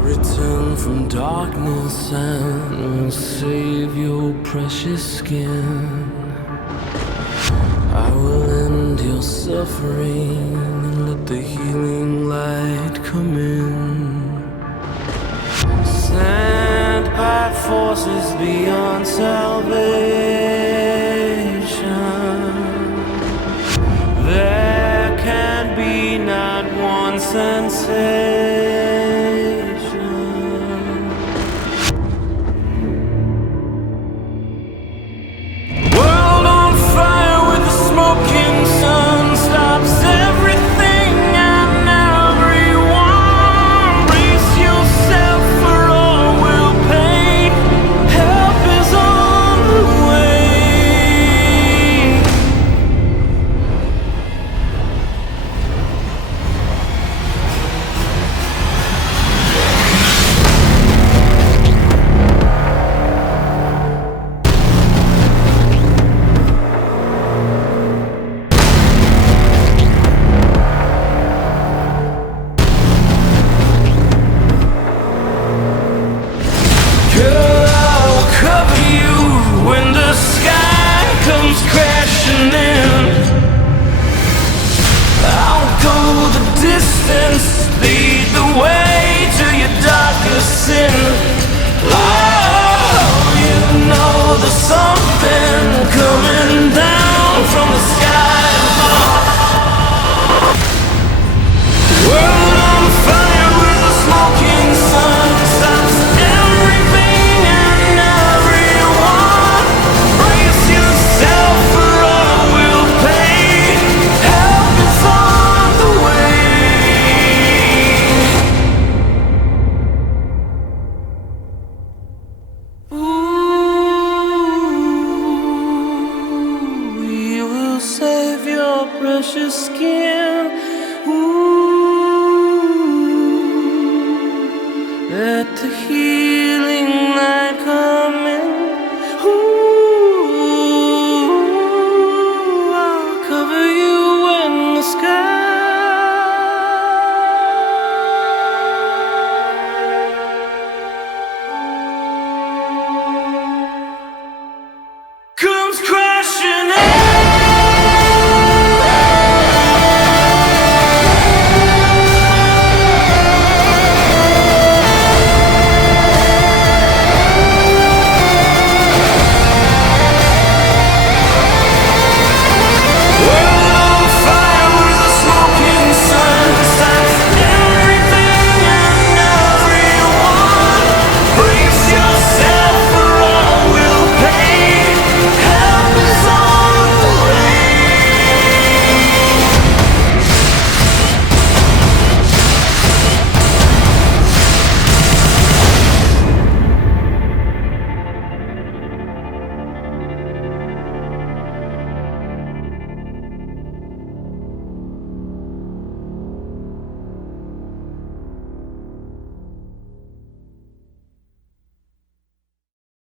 Return from darkness and will save your precious skin. I will end your suffering and let the healing light come in. Sent by forces beyond salvation, there can be not one sensation. Lead the way to your darkest sin. Oh, you know there's something coming.